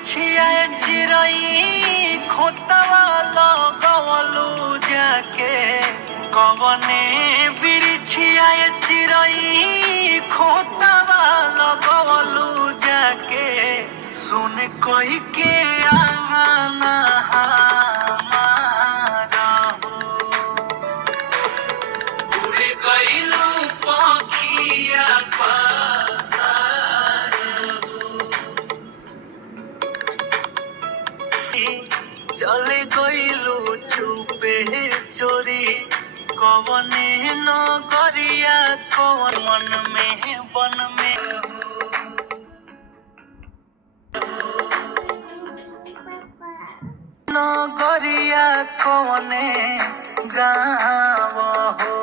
बिछिया चिरई खोतवा लगवलू जाके कवने बिछिया चिरई खोतवा लगवलू जाके सुन कोई के आंगना हमारा हो उड़े गइलू पखिया पासार चले गइलू चुपे चोरी कवने नगरिया कवन मन में बन में नगरिया कवने गाँव हो।